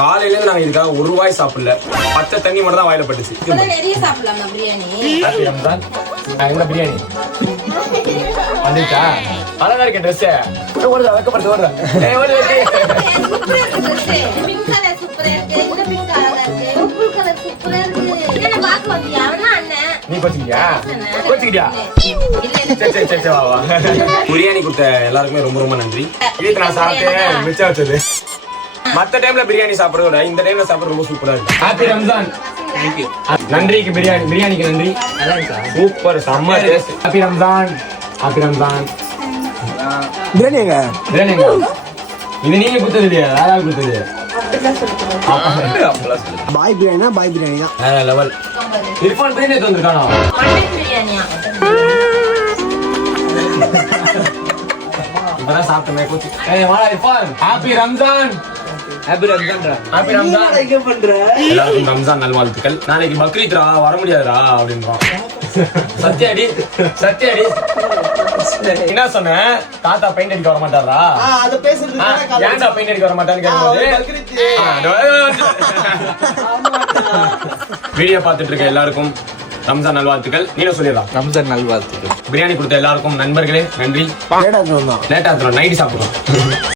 காலையில இருந்து நாங்க இதுக்காக ஒரு ரூபாய் சாப்பிடல. பச்சை தண்ணி மட்டும் தான் வாயில பட்டுச்சு. நிறைய சாப்பிடலாமா பிரியாணி? ஹாப்பி ரம்ஜான். எங்க பிரியாணி வந்துச்சா? அழகா இருக்க ட்ரெஸ். ஓடுறா வெக்கப்படுத்து ஓடுறா. நீ கோச்சிக்கிட்டியா? சரி வா வா. பிரியாணி கொடுத்த எல்லாருக்குமே ரொம்ப ரொம்ப நன்றி. வீட்டுல நான் சாப்பிட்டு மிச்சம் வச்சது. மத்த டைம்ல பிரியாணி சாப்பிடுறத விட இந்த டைம்ல சாப்பிட ரொம்ப சூப்பரா இருக்கு. ஹாப்பி ரம்ஜான். Thank you. நன்றிக்கு பிரியாணிக்கு நன்றி. சூப்பர் செம்ம taste. Happy Ramzan. Happy Ramzan. பிரியாணிங்க இது நீங்க கொடுத்தது இல்லையா? யாராவது கொடுத்தது? பாய் பிரியாணினா பாய் பிரியாணி தான். வேற லெவல். இர்ஃபான் பிரியாணி வந்திருக்கானோ? இப்பதான் சாப்பிட்டமே கோச்சு. வாடா Irfan. Happy Ramzan. Happy Ramzan. Happy Ramzan. எல்லாருக்கும் ரம்ஜான் நல்வாழ்த்துக்கள். நாளைக்கு பக்ரீத்ரா வர முடியாதுடா அப்படின்றான். சத்யாடி என்ன சொன்ன? தாத்தா பெயிண்ட் அடிக்க வர மாட்டாரா? ஏன்டா பெயிண்ட் அடிக்க வர மாட்டான்னு கேட்கும்போது வீடியோ பார்த்துட்டு இருக்க எல்லாருக்கும் ரம்ஜான் நல்வாழ்த்துக்கள். நீங்க சொல்லிடலாம். ரம்ஜான் நல்வாழ்த்துக்கள். பிரியாணி கொடுத்த எல்லாருக்கும் நண்பர்களே நன்றி. லேட்டா நைட்டு சாப்பிடுறோம்.